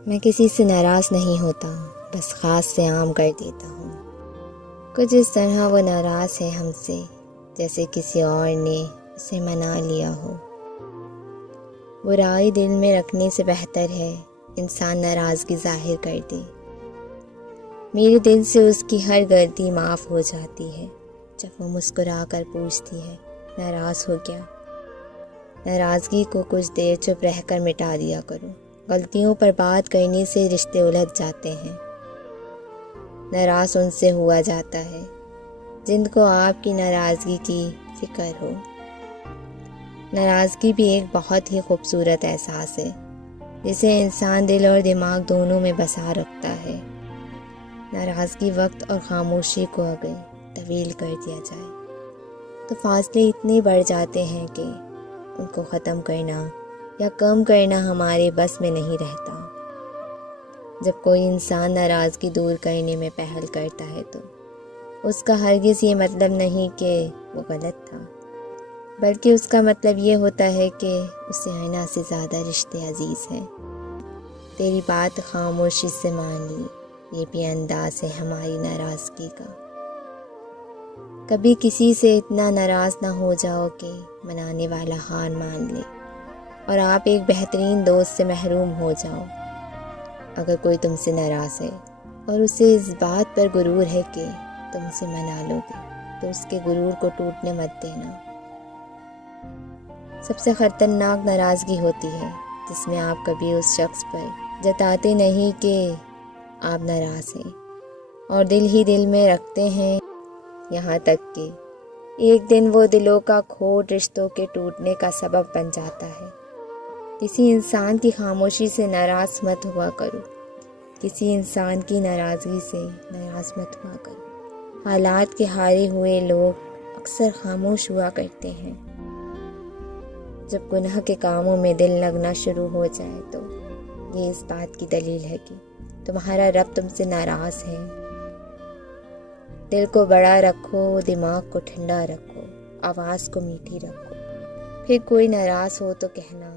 मैं किसी से नाराज़ नहीं होता, बस ख़ास से आम कर देता हूँ। कुछ इस तरह वो नाराज़ है हमसे, जैसे किसी और ने उसे मना लिया हो। बुराई दिल में रखने से बेहतर है इंसान नाराज़गी ज़ाहिर कर दे। मेरे दिल से उसकी हर गलती माफ़ हो जाती है जब वो मुस्कुरा कर पूछती है, नाराज़ हो क्या? नाराज़गी को कुछ देर चुप रहकर मिटा दिया करो। गलतियों पर बात करने से रिश्ते उलझ जाते हैं। नाराज़ उनसे हुआ जाता है जिनको आपकी नाराज़गी की फ़िक्र हो। नाराज़गी भी एक बहुत ही खूबसूरत एहसास है जिसे इंसान दिल और दिमाग दोनों में बसा रखता है। नाराज़गी वक्त और ख़ामोशी को अगर तवील कर दिया जाए तो फासले इतने बढ़ जाते हैं कि उनको ख़त्म करना या कम करना हमारे बस में नहीं रहता। जब कोई इंसान नाराज़गी दूर करने में पहल करता है तो उसका हरगिज़ ये मतलब नहीं कि वो गलत था, बल्कि उसका मतलब ये होता है कि उसे आईना से ज़्यादा रिश्ते अजीज़ हैं। तेरी बात खामोशी से मान ली, ये भी अंदाज़ है हमारी नाराज़गी का। कभी किसी से इतना नाराज़ ना हो जाओ कि मनाने वाला हार मान ले और आप एक बेहतरीन दोस्त से महरूम हो जाओ। अगर कोई तुमसे नाराज़ है और उसे इस बात पर गुरूर है कि तुम उसे मना लोगे, तो उसके गुरूर को टूटने मत देना। सबसे ख़तरनाक नाराज़गी होती है जिसमें आप कभी उस शख्स पर जताते नहीं कि आप नाराज़ हैं और दिल ही दिल में रखते हैं, यहाँ तक कि एक दिन वो दिलों का खोट रिश्तों के टूटने का सबब बन जाता है। किसी इंसान की खामोशी से नाराज़ मत हुआ करो, किसी इंसान की नाराज़गी से नाराज़ मत हुआ करो। हालात के हारे हुए लोग अक्सर खामोश हुआ करते हैं। जब गुनाह के कामों में दिल लगना शुरू हो जाए तो ये इस बात की दलील है कि तुम्हारा रब तुमसे नाराज़ है। दिल को बड़ा रखो, दिमाग को ठंडा रखो, आवाज़ को मीठी रखो। फिर कोई नाराज़ हो तो कहना,